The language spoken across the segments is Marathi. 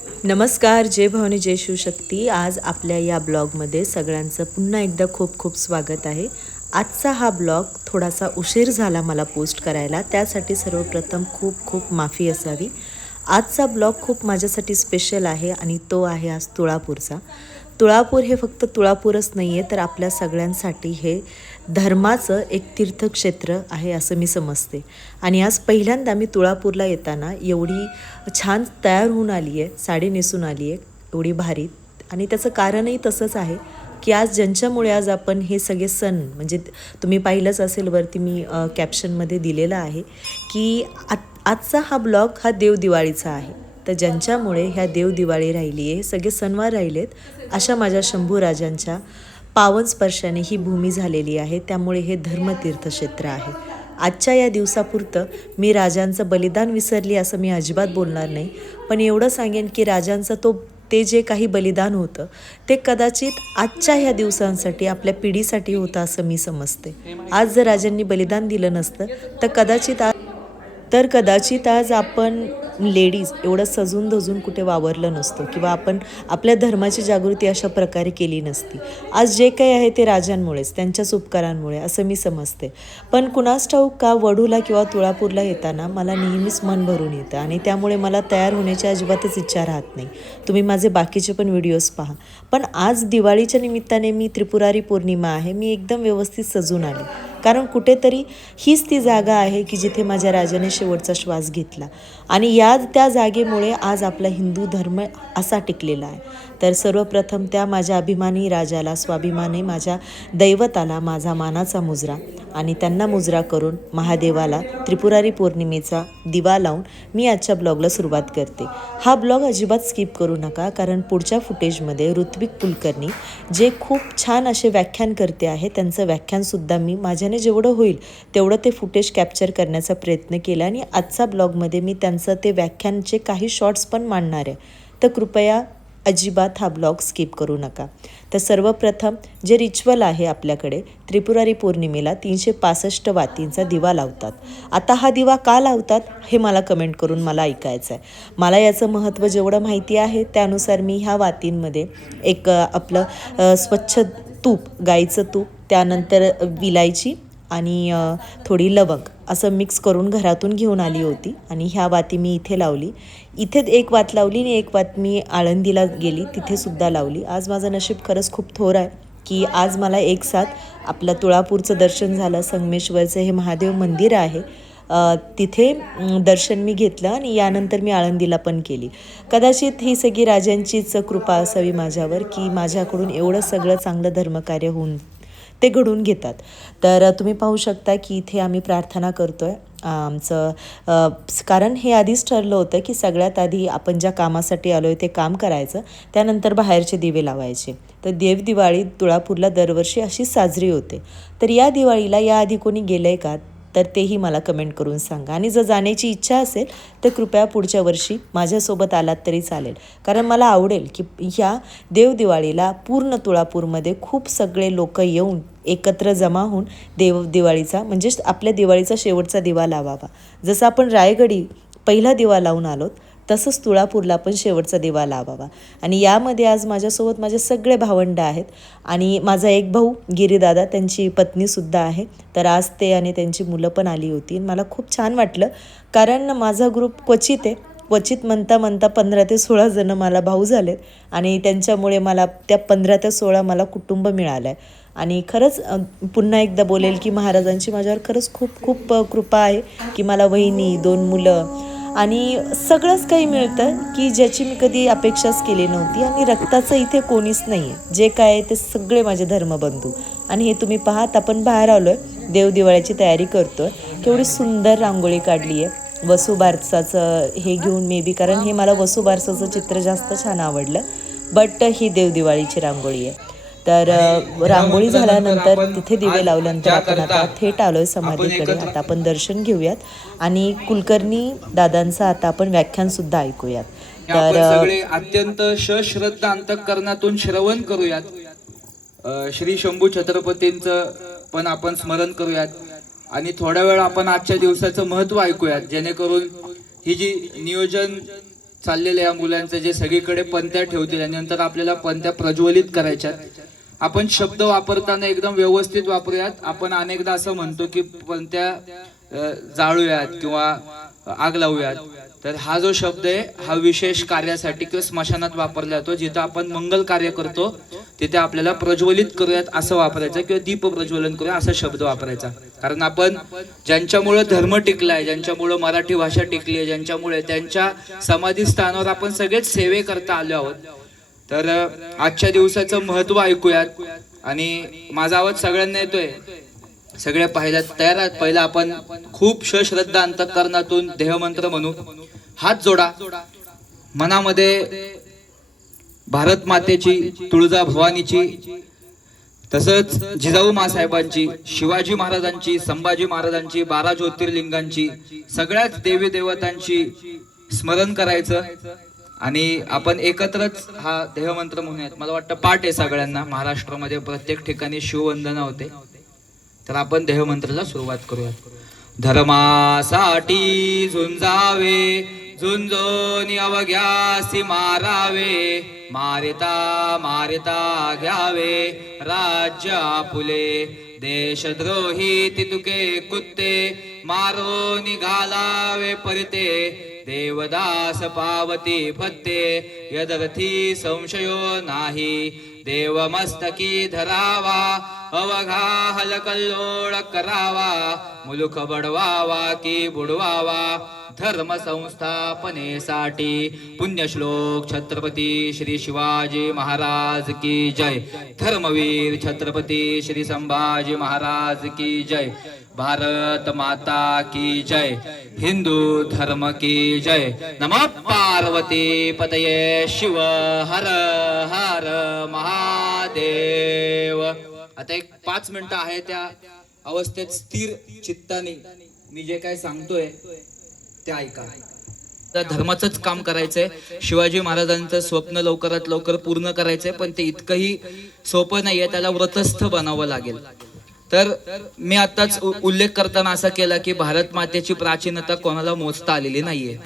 नमस्कार जय भवानी जय शिवशक्ती आज आपल्या या ब्लॉगमध्ये सगळ्यांचं पुन्हा एकदा खूप खूप स्वागत आहे. आजचा हा ब्लॉग थोडासा उशीर झाला मला पोस्ट करायला त्यासाठी सर्वप्रथम खूप खूप माफी असावी. आजचा ब्लॉग खूप माझ्यासाठी स्पेशल आहे आणि तो आहे आज तुळापूरचा. तुळापूर हे फक्त तुळापूरच नाही आहे तर आपल्या सगळ्यांसाठी हे धर्माचं एक तीर्थक्षेत्र आहे असं मी समजते. आणि आज पहिल्यांदा मी तुळापूरला येताना एवढी छान तयार होऊन आली आहे साडी नेसून आली आहे एवढी भारी. आणि त्याचं कारणही तसंच आहे की आज ज्यांच्यामुळे आज आपण हे सगळे सण म्हणजे तुम्ही पाहिलंच असेल वरती मी कॅप्शनमध्ये दिलेलं आहे की आ आजचा हा ब्लॉग हा देवदिवाळीचा आहे. तर ज्यांच्यामुळे ह्या देवदिवाळी राहिली आहे सगळे सणवार राहिलेत अशा माझ्या शंभूराजांच्या पावन स्पर्शाने ही भूमी झालेली आहे. त्यामुळे हे धर्मतीर्थक्षेत्र आहे. आजच्या या दिवसापुरतं मी राजांचं बलिदान विसरली असं मी अजिबात बोलणार नाही. पण एवढं सांगेन की राजांचं तो ते जे काही बलिदान होतं ते कदाचित आजच्या ह्या दिवसांसाठी आपल्या पिढीसाठी होतं असं मी समजते. आज जर राजांनी बलिदान दिलं नसतं तर कदाचित आज तर कदाचित आज आपण लेडीज एवढं सजून धजून कुठे वावरलं नसतो किंवा आपण आपल्या धर्माची जागृती अशा प्रकारे केली नसती. आज जे काही आहे ते राजांमुळेच त्यांच्याच उपकारांमुळे असं मी समजते. पण कुणास ठाऊक का वडूला किंवा तुळापूरला येताना मला नेहमीच मन भरून येतं आणि त्यामुळे मला तयार होण्याची अजिबातच इच्छा राहत नाही. तुम्ही माझे बाकीचे पण व्हिडिओज पहा. पण आज दिवाळीच्या निमित्ताने मी त्रिपुरारी पौर्णिमा आहे मी एकदम व्यवस्थित सजून आली. कारण कुठेतरी हीच ती जागा आहे की जिथे माझ्या राजाने शेवटचा श्वास घेतला. आणि या त्या जागेमुळे आज आपला हिंदू धर्म असा टिकलेला आहे. तर सर्वप्रथम त्या माझ्या अभिमानी राजाला स्वाभिमानी माझ्या दैवताला माझा मानाचा मुजरा आणि त्यांना मुजरा करून महादेवाला त्रिपुरारी पौर्णिमेचा दिवा लावून मी आजच्या ब्लॉगला सुरुवात करते. हा ब्लॉग अजिबात स्किप करू नका कारण पुढच्या फुटेजमध्ये ऋत्विक कुलकर्णी जे खूप छान असे व्याख्यान करते आहे त्यांचं व्याख्यानसुद्धा मी माझ्याने जेवढं होईल तेवढं ते फुटेज कॅप्चर करण्याचा प्रयत्न केला आणि आजचा ब्लॉगमध्ये मी त्यांचं ते व्याख्यानचे काही शॉर्ट्स पण मांडणार आहे. तर कृपया अजिबात हा ब्लॉग स्किप करू नका. तर सर्वप्रथम जे रिच्युअल आहे आपल्याकडे त्रिपुरारी पौर्णिमेला तीनशे पासष्ट वातींचा दिवा लावतात. आता हा दिवा का लावतात हे मला कमेंट करून मला ऐकायचं आहे मला याचं महत्त्व जेवढं माहिती आहे त्यानुसार मी ह्या वातींमध्ये एक आपलं स्वच्छ तूप गाईचं तूप त्यानंतर विलायची आणि थोडी लवंग असं मिक्स करून घरातून घेऊन आली होती आणि ह्या वाती मी इथे लावली. इथे एक वात लावली आणि एक वात मी आळंदीला गेली तिथेसुद्धा लावली. आज माझं नशीब खरंच खूप थोर आहे की आज मला एक साथ आपलं तुळापूरचं दर्शन झालं संगमेश्वरचं हे महादेव मंदिर आहे. तिथे दर्शन मी घेतलं आणि यानंतर मी आळंदीला पण केली. कदाचित ही सगळी राजांचीच कृपा असावी माझ्यावर की माझ्याकडून एवढं सगळं चांगलं धर्मकार्य होऊन ते घडून घेतात. तर तुम्ही पाहू शकता की इथे आम्ही प्रार्थना करतो आहे आमचं कारण हे आधीच ठरलं होतं की सगळ्यात आधी आपण ज्या कामासाठी आलो आहे ते काम करायचं त्यानंतर बाहेरचे दिवे लावायचे. तर देव दिवाळी तुळापूरला दरवर्षी अशीच साजरी होते. तर या दिवाळीला याआधी कोणी गेलं आहे का? तर तेही मला कमेंट करून सांगा. आणि जर जाण्याची इच्छा असेल तर कृपया पुढच्या वर्षी माझ्यासोबत आलात तरी चालेल. कारण मला आवडेल की ह्या देवदिवाळीला पूर्ण तुळापूरमध्ये खूप सगळे लोक येऊन एकत्र जमा होऊन देव दिवाळीचा म्हणजेच आपल्या दिवाळीचा शेवटचा दिवा लावावा. जसं आपण रायगडी पहिला दिवा लावून आलोत तसंच तुळापूरला पण शेवटचा दिवा लावावा. आणि यामध्ये आज माझ्यासोबत माझे सगळे भावंड आहेत आणि माझा एक भाऊ गिरीदादा त्यांची पत्नीसुद्धा आहे. तर आज ते आणि त्यांची मुलं पण आली होती. आणि मला खूप छान वाटलं कारण माझा ग्रुप क्वचित आहे. क्वचित म्हणता म्हणता पंधरा ते सोळा जणं मला भाऊ झालेत आणि त्यांच्यामुळे मला त्या पंधरा ते सोळा मला कुटुंब मिळालं आहे आणि खरंच पुन्हा एकदा बोलेल की महाराजांची माझ्यावर खरंच खूप खूप कृपा आहे की मला वहिनी दोन मुलं आणि सगळंच काही मिळतं की ज्याची मी कधी अपेक्षाच केली नव्हती आणि रक्ताचं इथे कोणीच नाही आहे जे काय आहे ते सगळे माझे धर्मबंधू. आणि हे तुम्ही पाहात आपण बाहेर आलो आहे देवदिवाळ्याची तयारी करतो आहे केवढी सुंदर रांगोळी काढली आहे वसुबारसाचं हे घेऊन मे बी कारण हे मला वसुबारसाचं चित्र जास्त छान आवडलं. बट ही देवदिवाळीची रांगोळी आहे. तर रांगोळी झाल्यानंतर तिथे दिवे लावल्यानंतर आपण आता थेट आलोय समाधीकडे. आता आपण दर्शन घेऊयात. आणि कुलकर्णी दादांचं आता आपण व्याख्यान सुद्धा ऐकूयात. तर अत्यंत सश्रद्धा अंतकरणातून श्रवण करूयात. श्री शंभू छत्रपतींचं पण आपण स्मरण करूयात. आणि थोड्या वेळ आपण आजच्या दिवसाचं महत्त्व ऐकूयात. जेणेकरून ही जी नियोजन चाललेल्या या मुलांचं जे सगळीकडे पंत्या ठेवतील आणि नंतर आपल्याला पंत्या प्रज्वलित करायच्यात आपण शब्द वापरताना एकदम व्यवस्थित वापरूयात. आपण अनेकदा असं म्हणतो की पंत्या जाळूयात किंवा आग लावूयात. तर हा जो शब्द आहे हा विशेष कार्यासाठी किंवा स्मशानात वापरला जातो जिथं आपण मंगल कार्य करतो तिथे आपल्याला प्रज्वलित करूयात असं वापरायचं किंवा दीप प्रज्वलन करूया असा शब्द वापरायचा. कारण आपण ज्यांच्यामुळं धर्म टिकलाय ज्यांच्यामुळं मराठी भाषा टिकली आहे ज्यांच्यामुळे त्यांच्या समाधी स्थानावर आपण सगळेच सेवे करता आलो आहोत तर आजच्या दिवसाचं महत्त्व ऐकूयात. आणि माझा आवाज सगळ्यांना येतोय? सगळ्या पाहिल्यात तयार आहेत. पहिला आपण खूप श्रद्धा अंतकरणातून देहमंत्र म्हणू. हात जोडा. मनामध्ये भारत मातेची तुळजा भवानीची तसंच जिजाऊ मासाहेबांची शिवाजी महाराजांची संभाजी महाराजांची बारा ज्योतिर्लिंगांची सगळ्याच देवी देवतांची स्मरण करायचं. आणि आपण एकत्रच हा देहमंत्र म्हणूयात. मला वाटतं पाठ आहे सगळ्यांना. महाराष्ट्रामध्ये प्रत्येक ठिकाणी शिववंदना होते. तर आपण देहमंत्राला सुरुवात करूयात. धर्मासाठी झुंजावे झुंजोनी अवघ्यासी मारावे मारिता मारिता घ्यावे राज्य आपुले. देशद्रोही तितुके कुत्ते मारो निघालावे परिते. देवदास पावती फत्ते यदर्थी संशयो नाही. देवमस्तकी धरावा अवघा हलकल्लोळ करावा मुलुख बडवावा की बुडवावा? धर्म संस्थापनेसाठी पुण्यश्लोक छत्रपती श्री शिवाजी महाराज की जय. धर्मवीर छत्रपती श्री संभाजी महाराज की जय. भारत माता की जय. हिंदू धर्म की जय. नम पार्वती पतये शिव हर हर महादेव. आता एक पाच मिनिटं आहे त्या अवस्थेत स्थिर चित्ताने मी जे काय सांगतोय ते ऐका. धर्माचंच काम करायचंय. शिवाजी महाराजांचं स्वप्न लवकरात लवकर पूर्ण करायचंय पण ते इतकंही सोपं नाहीये त्याला व्रतस्थ बनावं लागेल. तर मी आताच उ- उल्लेख करताना असा केला की भारत मातेची प्राचीनता कोणाला मोजता आलेली नाहीये.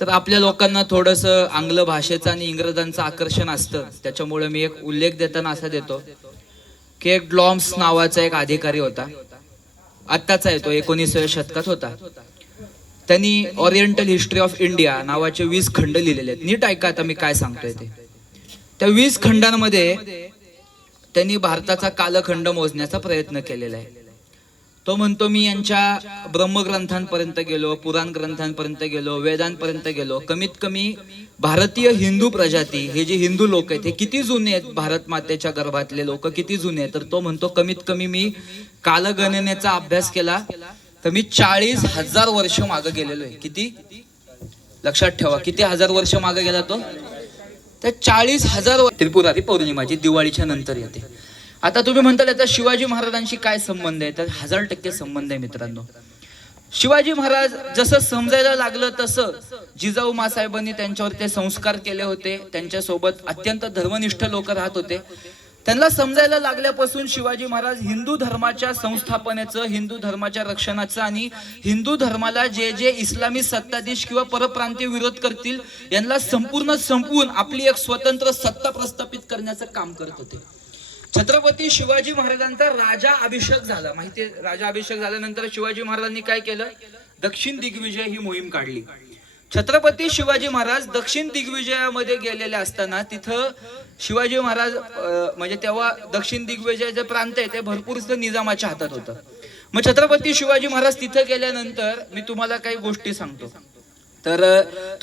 तर आपल्या लोकांना थोडस आंग्ल भाषेचं आणि इंग्रजांचं आकर्षण असतं. त्याच्यामुळे मी एक उल्लेख देताना असा देतो. केक एक नावाचा एक अधिकारी होता. आत्ताचा आहे तो एकोणीसाव्या शतकात होता. त्यांनी ओरिएंटल हिस्ट्री ऑफ इंडिया नावाचे वीस खंड लिहिलेले आहेत. नीट ऐका आता मी काय सांगतोय ते. त्या वीस खंडांमध्ये त्यांनी भारताचा कालखंड मोजण्याचा प्रयत्न केलेला आहे. तो म्हणतो मी यांच्या ब्रह्मग्रंथांपर्यंत गेलो पुराण ग्रंथांपर्यंत गेलो वेदांपर्यंत गेलो. कमीत कमी भारतीय हिंदू प्रजाती हे जे हिंदू लोक आहेत हे किती जुने आहेत? भारत मातेच्या गर्भातले लोक किती जुने आहेत? तर तो म्हणतो कमीत कमी मी कालगणनेचा अभ्यास केला तर मी चाळीस हजार वर्ष मागे गेलेलो आहे. किती? लक्षात ठेवा किती हजार वर्ष मागे गेला तो? त्या चाळीस हजार त्रिपुरारी पौर्णिमाची दिवाळीच्या नंतर येते. आता तुम्ही म्हणता त्याचा शिवाजी महाराजांशी काय संबंध आहे? तर हजार टक्के संबंध आहे मित्रांनो. शिवाजी महाराज जसं समजायला लागलं तसं जिजाऊ मासाहेबांनी त्यांच्यावर ते संस्कार केले होते. त्यांच्यासोबत अत्यंत धर्मनिष्ठ लोक राहत होते. त्यांना समजायला लागल्यापासून शिवाजी महाराज हिंदू धर्माच्या संस्थापनेचं हिंदू धर्माच्या रक्षणाचं आणि हिंदू धर्माला जे जे इस्लामी सत्ताधीश किंवा परप्रांतीय विरोध करतील यांना संपूर्ण संपवून आपली एक स्वतंत्र सत्ता प्रस्थापित करण्याचं काम करत होते. छत्रपती शिवाजी महाराजांचा राजा अभिषेक झाला. माहिती राजा अभिषेक झाल्यानंतर शिवाजी महाराजांनी काय केलं? दक्षिण दिग्विजय ही मोहीम काढली. छत्रपती शिवाजी महाराज दक्षिण दिग्विजयामध्ये गेलेले असताना तिथं शिवाजी महाराज म्हणजे तेव्हा दक्षिण दिग्विजय जे प्रांत आहे ते भरपूर निजामाच्या हातात होतं. मग छत्रपती शिवाजी महाराज तिथं गेल्यानंतर मी तुम्हाला काही गोष्टी सांगतो. तर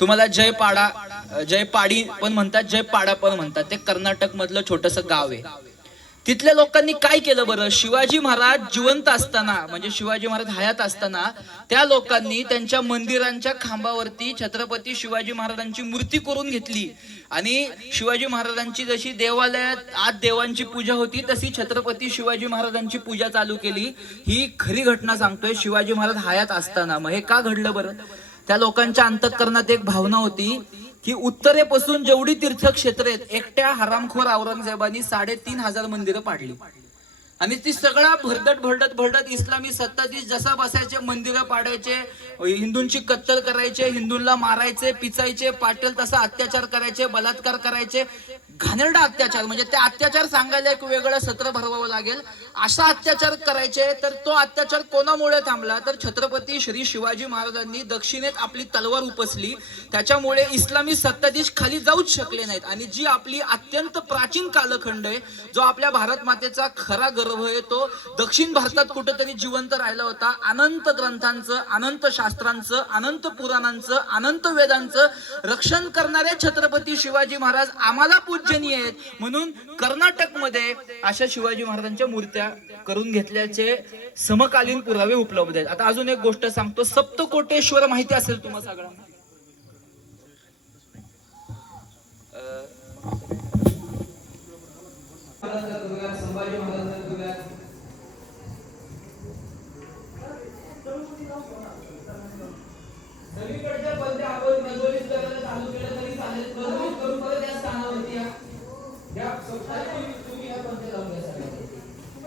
तुम्हाला तुम्हाला जयपाडा जय जयपाडी पण म्हणतात जयपाडा पण म्हणतात. ते कर्नाटक मधलं छोटस गाव आहे. तिथल्या लोकांनी काय केलं बरं? शिवाजी महाराज जिवंत असताना म्हणजे शिवाजी महाराज हयात असताना त्या लोकांनी त्यांच्या मंदिरांच्या खांबावरती छत्रपती शिवाजी महाराजांची मूर्ती करून घेतली. आणि शिवाजी महाराजांची जशी देवालयात आत देवांची पूजा होती तशी छत्रपती शिवाजी महाराजांची पूजा चालू केली. ही खरी घटना सांगतोय शिवाजी महाराज हयात असताना. मग हे का घडलं बरं? त्या लोकांच्या अंतःकरणात एक भावना होती की उत्तरेपासून जेवढी तीर्थक्षेत्र आहेत एकट्या हरामखोर औरंगजेबानी साडेतीन हजार मंदिरं पाडली. आणि ती सगळा भरदट भरडत भरडत इस्लामी सत्ताधीश जसा बसायचे मंदिरं पाडायचे हिंदूंची कत्तल करायचे हिंदूंना मारायचे पिचायचे पाटील तसा अत्याचार करायचे बलात्कार करायचे घाणेरडा अत्याचार म्हणजे ते अत्याचार सांगायला एक वेगळं सत्र भरवावं लागेल. असा अत्याचार करायचे तर तो अत्याचार कोणामुळे थांबला? तर छत्रपती श्री शिवाजी महाराजांनी दक्षिणेत आपली तलवार उपसली. त्याच्यामुळे इस्लामी सत्ताधीश खाली जाऊच शकले नाहीत. आणि जी आपली अत्यंत प्राचीन कालखंड आहे जो आपल्या भारत मातेचा खरा गर्भ आहे तो दक्षिण भारतात कुठेतरी जिवंत राहिला होता. अनंत ग्रंथांचं अनंत शास्त्रांचं अनंत पुराणांचं अनंत वेदांचं रक्षण करणारे छत्रपती शिवाजी महाराज आम्हाला पूजनीय आहेत. म्हणून कर्नाटकमध्ये अशा शिवाजी महाराजांच्या मूर्त्या करून घेतल्याचे समकालीन पुरावे उपलब्ध आहेत. आता अजून एक गोष्ट सांगतो. सप्तकोटेश्वर माहिती असेल तुम्हाला सगळ्यांना? संभाजी महाराज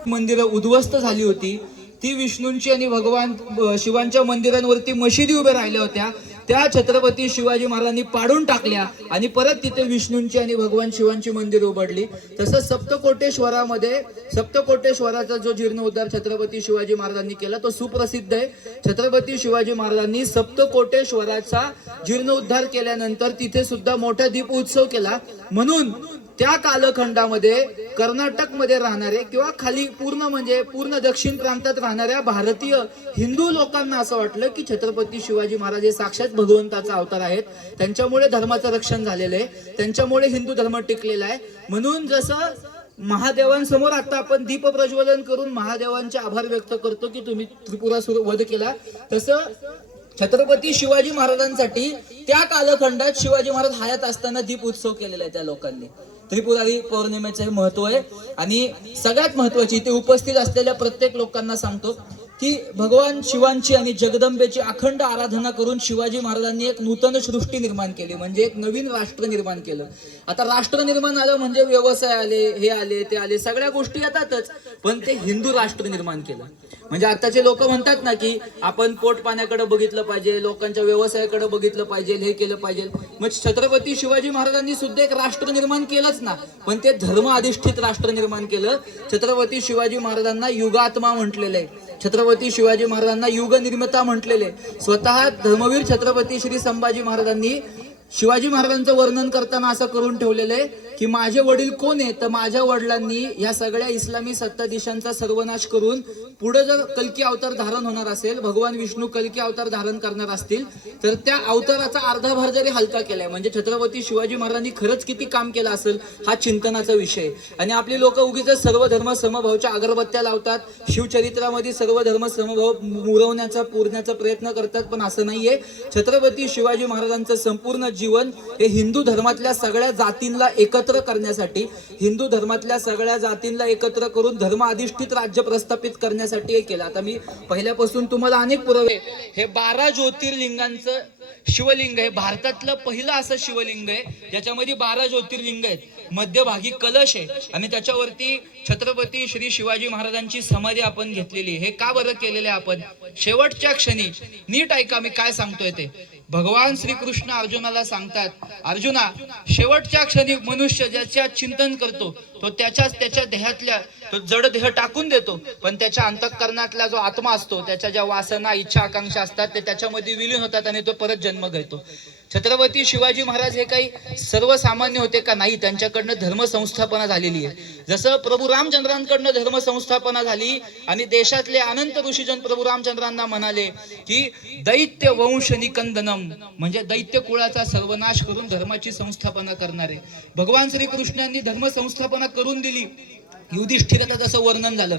मंदिरं उद्ध्वस्त झाली होती. ती विष्णूंची आणि भगवान शिवांच्या मंदिरांवरती मशिदी उभ्या राहिल्या होत्या. त्या छत्रपती शिवाजी महाराजांनी पाडून टाकल्या आणि परत तिथे विष्णूंची आणि भगवान शिवांची मंदिर उघडली. तसंच सप्तकोटेश्वरामध्ये सप्तकोटेश्वराचा जो जीर्णोद्धार छत्रपती शिवाजी महाराजांनी केला तो सुप्रसिद्ध आहे. छत्रपती शिवाजी महाराजांनी सप्तकोटेश्वराचा जीर्णोद्धार केल्यानंतर तिथे सुद्धा मोठा दीप उत्सव केला. म्हणून त्या कालखंडामध्ये कर्नाटकमध्ये राहणारे किंवा खाली पूर्ण म्हणजे पूर्ण दक्षिण प्रांतात राहणाऱ्या भारतीय हिंदू लोकांना असं वाटलं की छत्रपती शिवाजी महाराज हे साक्षात भगवंताचा अवतार आहेत. त्यांच्यामुळे धर्माचं रक्षण झालेलं आहे. त्यांच्यामुळे हिंदू धर्म टिकलेला आहे. म्हणून जसं महादेवांसमोर आता आपण दीप प्रज्वलन करून महादेवांचे आभार व्यक्त करतो की तुम्ही त्रिपुरासुर वध केला तसं छत्रपती शिवाजी महाराजांसाठी त्या कालखंडात शिवाजी महाराज हयात असताना दीप उत्सव केलेला आहे त्या लोकांनी. त्रिपुरारी पौर्णिमेचं हे महत्त्व आहे. आणि सगळ्यात महत्वाची इथे उपस्थित असलेल्या प्रत्येक लोकांना सांगतो की भगवान शिवांची आणि जगदंबेची अखंड आराधना करून शिवाजी महाराजांनी एक नूतन सृष्टी निर्माण केली म्हणजे एक नवीन राष्ट्र निर्माण केलं. आता राष्ट्र निर्माण आलं म्हणजे व्यवसाय आले हे आले ते आले सगळ्या गोष्टी येतातच पण ते हिंदू राष्ट्र निर्माण केलं. म्हणजे आताचे लोक म्हणतात ना की आपण पोट पाण्याकडे बघितलं पाहिजे लोकांच्या व्यवसायाकडे बघितलं पाहिजे हे केलं पाहिजे. मग छत्रपती शिवाजी महाराजांनी सुद्धा एक राष्ट्र निर्माण केलंच ना पण ते धर्म अधिष्ठित राष्ट्र निर्माण केलं. छत्रपती शिवाजी महाराजांना युगात्मा म्हटलेलं आहे. छत्रपती शिवाजी महाराजांना युग निर्माता म्हटलेले. स्वतः धर्मवीर छत्रपती श्री संभाजी महाराजांनी शिवाजी महाराजांचं वर्णन करताना असं करून ठेवलेलं आहे. की माझे वडील कोण आहे? तर माझ्या वडिलांनी या सगळ्या इस्लामी सत्ताधीशांचा सर्वनाश करून पुढे जर कलकी अवतार धारण होणार असेल भगवान विष्णू कलकी अवतार धारण करणार असतील तर त्या अवताराचा अर्धा भार जरी हलका केलाय म्हणजे छत्रपती शिवाजी महाराजांनी खरंच किती काम केलं असेल हा चिंतनाचा विषय. आणि आपली लोक उगीच सर्व धर्म समभावच्या अगरबत्त्या लावतात शिवचरित्रामध्ये सर्व धर्म समभाव मुरवण्याचा पुरण्याचा प्रयत्न करतात पण असं नाहीये. छत्रपती शिवाजी महाराजांचं संपूर्ण जीवन हे हिंदू धर्मातल्या सगळ्या जातींना एकत्र करण्यासाठी हिंदू धर्मातल्या सगळ्या जातींना एकत्र करून धर्म अधिष्ठित राज्य प्रस्थापित करण्यासाठी हे केलं. आता मी पहिल्यापासून तुम्हाला अनेक पुरावे हे बारा ज्योतिर्लिंगांचं शिवलिंग आहे. भारतातलं पहिलं असं शिवलिंग आहे ज्याच्यामध्ये बारा ज्योतिर्लिंग आहेत. मध्यभागी कलश आहे आणि त्याच्यावरती छत्रपती श्री शिवाजी महाराजांची समाधी आपण घेतलेली हे का बरं केलेलं आहे आपण? शेवटच्या क्षणी. नीट ऐका मी काय सांगतोय ते. भगवान श्रीकृष्ण अर्जुनाला सांगतात अर्जुना शेवटच्या क्षणी मनुष्य ज्याच्या चिंतन करतो तो त्याच्याच त्याच्या देहातल्या तो जड देह टाकून देतो. पण त्याच्या अंतःकरणातला जो आत्मा असतो त्याच्या ज्या वासना इच्छा आकांक्षा असतात ते त्याच्यामध्ये विलीन होतात आणि तो परत जन्म घेतो. छत्रपती शिवाजी महाराज हे काही सर्वसामान्य होते का नाही त्यांच्याकडनं धर्मसंस्थापना झालेली आहे. जसं प्रभू रामचंद्रांकडनं धर्मसंस्थापना झाली आणि देशातले अनंत ऋषीजन प्रभू रामचंद्रांना म्हणाले की दैत्य वंश निकंदनम म्हणजे दैत्य कुळाचा सर्वनाश करून धर्माची संस्थापना करणारे. भगवान श्रीकृष्णांनी धर्मसंस्थापना करून दिली. युधिष्ठिराचं जसं वर्णन झालं.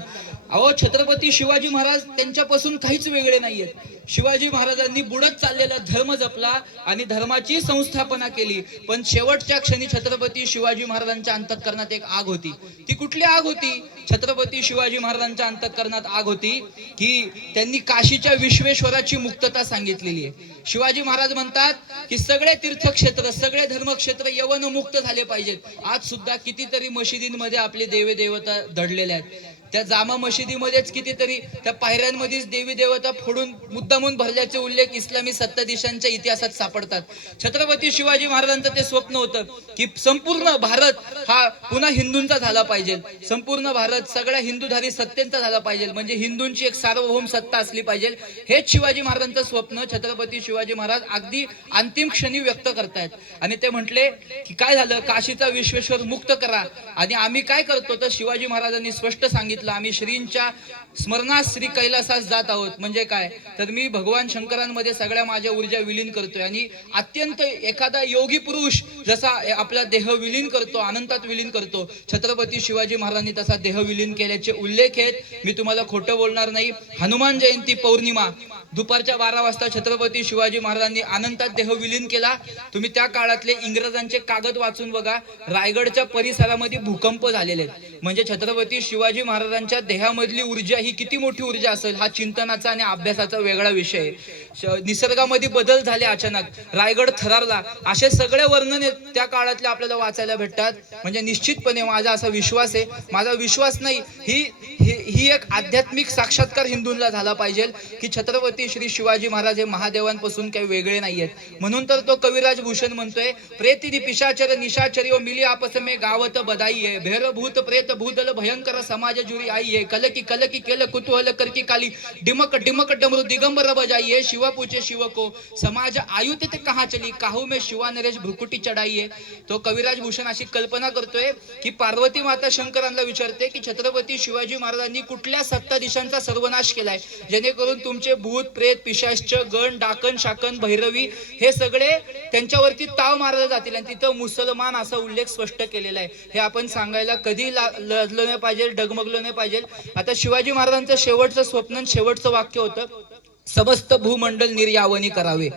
अहो छत्रपती शिवाजी महाराज त्यांच्यापासून काहीच वेगळे नाहीयेत. शिवाजी महाराजांनी बुडत चाललेला धर्म जपला आणि धर्माची संस्थापना केली. पण शेवटच्या क्षणी छत्रपती शिवाजी महाराजांच्या अंतःकरणात एक आग होती. ती कुठली आग होती? छत्रपती शिवाजी महाराजांच्या अंतःकरणात आग होती की त्यांनी काशीच्या विश्वेश्वराची मुक्तता सांगितलेली आहे. शिवाजी महाराज म्हणतात की सगळे तीर्थक्षेत्र सगळे धर्मक्षेत्र यवन मुक्त झाले पाहिजेत. आज सुद्धा कितीतरी मशिदींमध्ये आपले देवे देव देवता दडलेल्या आहेत. त्या जामा मशिदीमध्येच कितीतरी त्या पायऱ्यांमध्येच देवी देवता फोडून मुद्दामून भरल्याचे उल्लेख इस्लामी सत्ताधीशांच्या इतिहासात सापडतात. छत्रपती शिवाजी महाराजांचं ते स्वप्न होतं की संपूर्ण भारत हा पुन्हा हिंदूंचा झाला पाहिजे. संपूर्ण भारत सगळ्या हिंदूधारी सत्तेंचा झाला पाहिजे. म्हणजे हिंदूंची एक सार्वभौम सत्ता असली पाहिजे. हेच शिवाजी महाराजांचं स्वप्न छत्रपती शिवाजी महाराज अगदी अंतिम क्षणी व्यक्त करतायत. आणि ते म्हटले की काय झालं? काशीचा विश्वेश्वर मुक्त करा. आणि आम्ही काय करतो? तर शिवाजी महाराजांनी स्पष्ट सांगितलं आम्ही श्रींच्या स्मरणास श्री कैलासास जात आहोत. म्हणजे काय? तर मी भगवान शंकरांमध्ये सगळ्या माझ्या ऊर्जा विलीन करतोय. आणि अत्यंत एखादा योगी पुरुष जसा आपला देह विलीन करतो अनंतात विलीन करतो छत्रपती शिवाजी महाराजांनी तसा देह विलीन केल्याचे उल्लेख आहेत. मी तुम्हाला खोटं बोलणार नाही. हनुमान जयंती पौर्णिमा दुपारच्या बारा वाजता छत्रपती शिवाजी महाराजांनी अनंतात देह विलीन केला. तुम्ही त्या काळातले इंग्रजांचे कागद वाचून बघा. रायगडच्या परिसरामध्ये भूकंप झालेले आहेत. म्हणजे छत्रपती शिवाजी महाराजांच्या देहामधली ऊर्जा ही किती मोठी ऊर्जा असेल हा चिंतनाचा आणि अभ्यासाचा वेगळा विषय आहे. निसर्गामध्ये बदल झाले अचानक. रायगड थरारला. असे सगळे वर्णन त्या काळातले आपल्याला वाचायला भेटतात. म्हणजे निश्चितपणे माझा असा विश्वास आहे. माझा विश्वास नाही ही ही ही एक आध्यात्मिक साक्षात्कार हिंदूंना झाला पाहिजे की छत्रपती श्री शिवाजी महाराज हे महादेवांपासून काही वेगळे नाहीयेत. म्हणून तर तो कविराज भूषण म्हणतोय प्रेतिनी पिशाचर निशाचरी व मिली आपस में गावत बदाई आहे भेरभूत प्रेत भूदल भयंकर समाज जुरी आई आहे कलकी कलकी केलं कुतूहल करकी काली. डिमक डिमक डमरू दिगंबर बजाई है शिवा पूछे शिव को. समाज आयुत ते कहा चली? काहू में शिवा नरेश भ्रुकुटी चढाई आहे तो कविराज भूषण अशी कल्पना करतोय की पार्वती माता शंकरांना विचारते की छत्रपती शिवाजी महाराजांनी कुठल्या सत्ताधीशांचा सर्वनाश केलाय? जेणेकरून तुमचे भूत प्रेत पिशाश्च गण डाकण शाकन भैरवी हे सगळे त्यांच्यावरती ताव मारले जातील आणि तिथं मुसलमान असा उल्लेख स्पष्ट केलेला आहे. हे आपण सांगायला कधी ला- नाही पाहिजे डगमगलो नाही पाहिजे. आता शिवाजी महाराजांचं शेवटचं स्वप्न शेवटचं वाक्य होतं समस्त भूमंडल निर्यावनी करावे.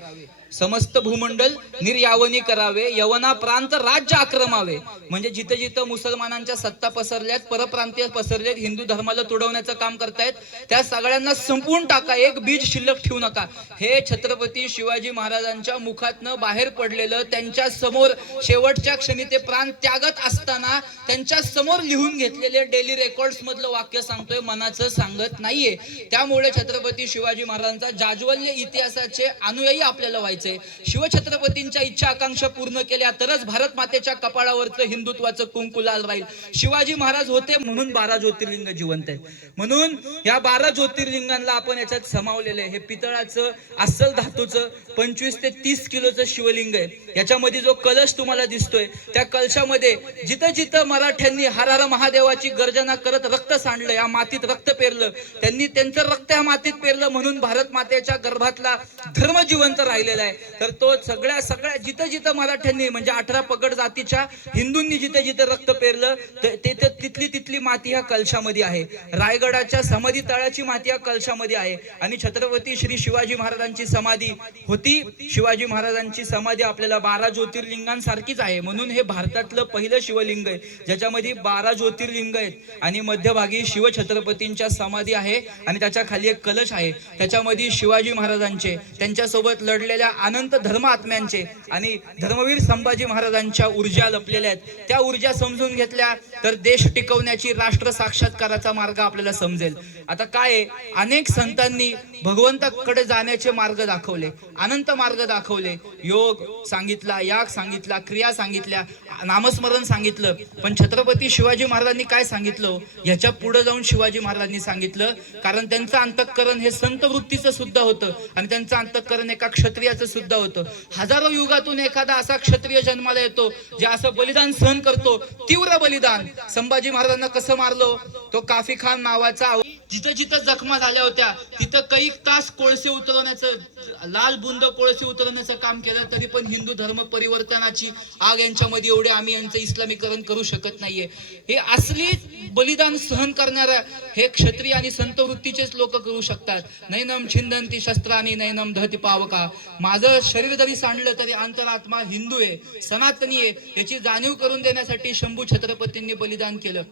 समस्त भूमंडल निर्यावनी करावे यवना प्रांत राज्य आक्रमावे. म्हणजे जिथं जिथं मुसलमानांच्या सत्ता पसरल्यात परप्रांतीय पसरलेत हिंदू धर्माला तुडवण्याचं काम करतायत त्या सगळ्यांना संपवून टाका एक बीज शिल्लक ठेवू नका. हे छत्रपती शिवाजी महाराजांच्या मुखातनं बाहेर पडलेलं त्यांच्यासमोर शेवटच्या क्षणी ते प्राण त्यागत असताना त्यांच्यासमोर लिहून घेतलेले डेली रेकॉर्ड्स मधलं वाक्य सांगतोय मनाचं सांगत नाहीये. त्यामुळे छत्रपती शिवाजी महाराजांचा जाज्वल्य इतिहासाचे अनुयायी आपल्याला व्हायचे व्हायचंय शिवछत्रपतींच्या इच्छा आकांक्षा पूर्ण केल्या तरच भारत मातेच्या कपाळावरचं हिंदुत्वाचं कुंकू लाल राहील. शिवाजी महाराज होते म्हणून बारा ज्योतिर्लिंग जिवंत आहेत. म्हणून या बारा ज्योतिर्लिंगांना आपण याच्यात समावलेलं आहे. हे पितळाचं अस्सल धातूचं पंचवीस ते तीस किलोचं शिवलिंग आहे. याच्यामध्ये जो कलश तुम्हाला दिसतोय त्या कलशामध्ये जिथं जिथं मराठ्यांनी हर हर महादेवाची गर्जना करत रक्त सांडलं या मातीत रक्त पेरलं त्यांनी त्यांचं रक्त या मातीत पेरलं म्हणून भारत मातेच्या गर्भातला धर्म जिवंत राहिलेला आहे. तर तो सगळ्या सगळ्या जिथं जिथं मराठ्यांनी म्हणजे अठरा पगड जातीच्या हिंदूंनी जिथे जिथे रक्त पेरलं ते- तिथली तिथली माती ह्या कलशामध्ये आहे. रायगडाच्या समाधी तळाची माती या कलशामध्ये आहे. आणि छत्रपती श्री शिवाजी महाराजांची समाधी होती. शिवाजी महाराजांची समाधी आपल्याला बारा ज्योतिर्लिंगांसारखीच आहे. म्हणून हे भारतातलं पहिलं शिवलिंग आहे. ज्याच्यामध्ये बारा ज्योतिर्लिंग आहेत. आणि मध्यभागी शिवछत्रपतींच्या समाधी आहे. आणि त्याच्याखाली एक कलश आहे. त्याच्यामध्ये शिवाजी महाराजांचे त्यांच्यासोबत लढलेल्या अनंत धर्म आत्म्यांचे आणि धर्मवीर संभाजी महाराजांच्या ऊर्जा लपलेल्या आहेत. त्या ऊर्जा समजून घेतल्या तर देश टिकवण्याची राष्ट्र साक्षात्काराचा मार्ग आपल्याला समजेल. आता काय आहे? अनेक संतांनी भगवंताकडे जाण्याचे मार्ग दाखवले. अनंत मार्ग दाखवले. योग सांगितला याग सांगितला क्रिया सांगितल्या नामस्मरण सांगितलं. पण छत्रपती शिवाजी महाराजांनी काय सांगितलं? ह्याच्या पुढे जाऊन शिवाजी महाराजांनी सांगितलं कारण त्यांचं अंतःकरण हे संत वृत्तीचं सुद्धा होतं. आणि त्यांचं अंतःकरण एका क्षत्रियाचं सुद्धा होतं. हजारो युगातून एखादा असा क्षत्रिय जन्माला येतो जे असं बलिदान सहन करतो तीव्र बलिदान. संभाजी महाराजांना कसं मारलो? तो काफी खान नावाचा जिथं जिथं जखमा झाल्या होत्या तिथं काही तास कोळसे उतरवण्याचं लाल बुंद कोळसे उतरवण्याचं काम केलं तरी पण हिंदू धर्म परिवर्तनाची आग यांच्यामध्ये एवढे आम्ही यांचं इस्लामीकरण करू शकत नाहीये. हे असली बलिदान सहन करणाऱ्या हे क्षत्रिय आणि संत वृत्तीचेच लोक करू शकतात. नैनम छिंदंती शस्त्रानी नैनम दहती पावका. माझं शरीर जरी सांडलं तरी अंतरात्मा हिंदू आहे सनातनी आहे. याची जाणीव करून देण्यासाठी शंभू छत्रपतींनी बलिदान केलं.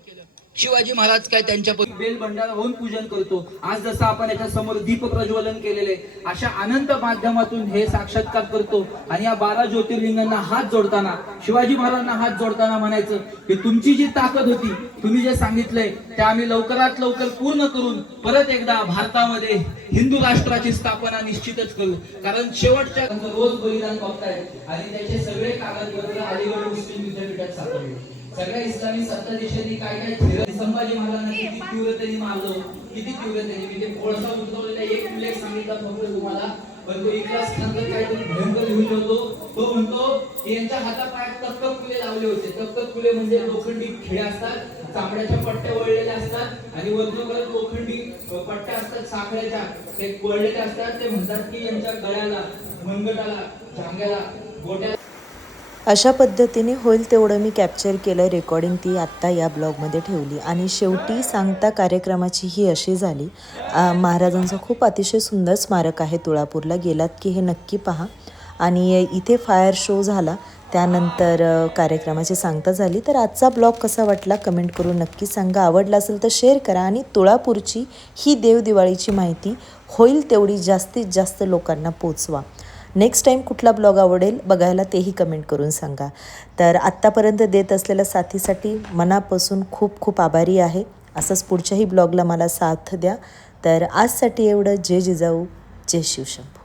शिवाजी महाराज काय त्यांच्या बेल भंडारा होऊन पूजन करतो. आज जसं आपण याच्या समोर दीप प्रज्वलन केलेले अशा अनंत माध्यमातून हे साक्षात्कार करतो. आणि या बारा ज्योतिर्लिंगांना हात जोडताना शिवाजी महाराजांना हात जोडताना म्हणायचं की तुमची जी ताकद होती तुम्ही जे सांगितलंय ते आम्ही लवकरात लवकर पूर्ण करून परत एकदा भारतामध्ये हिंदू राष्ट्राची स्थापना निश्चितच करू. कारण शेवटच्या रोज बलिदान बघताय आणि त्याचे सगळे कागदपत्र अलिगड मुस्लिम विद्यापीठात सापडले. सगळ्या इस्लामी सत्ताधीशांनी काय काय फिरत संभाजी महाराजांना किती तीव्रतेने मारलं किती तीव्रतेने? म्हणजे कोळसा उचललेला एक उल्लेख सांगितला फक्त तुम्हाला. पण तो इतिहास खानकर काहीतरी भयंकर लिहून होतो तो म्हणतो यांच्या हातापायात तप्तक फुले लावले होते. तप्तक फुले म्हणजे लोखंडी खिळे असतात चांबड्याच्या पट्ट्या वळलेल्या असतात आणि वरतून लोखंडी पट्ट्या असतात साखळ्याच्या ते वळलेल्या असतात ते म्हणतात की यांच्या गळ्याला मनगटाला जांग्याला गोट्या अशा पद्धतीने होईल तेवढं मी कॅप्चर केलं रेकॉर्डिंग ती आत्ता या ब्लॉगमध्ये ठेवली. आणि शेवटी सांगता कार्यक्रमाची ही अशी झाली. महाराजांचं खूप अतिशय सुंदर स्मारक आहे तुळापूरला. गेलात की हे नक्की पहा. आणि इथे फायर शो झाला. त्यानंतर कार्यक्रमाची सांगता झाली. तर आजचा ब्लॉग कसा वाटला कमेंट करून नक्की सांगा. आवडला असेल तर शेअर करा. आणि तुळापूरची ही देवदिवाळीची माहिती होईल तेवढी जास्तीत जास्त लोकांना पोचवा. नेक्स्ट टाईम कुठला ब्लॉग आवडेल बघायला तेही कमेंट करून सांगा. तर आत्तापर्यंत देत असलेल्या साथीसाठी मनापासून खूप खूप आभारी आहे. असंच पुढच्याही ब्लॉगला मला साथ द्या. तर आजसाठी एवढं. जय जिजाऊ. जय शिवशंभू.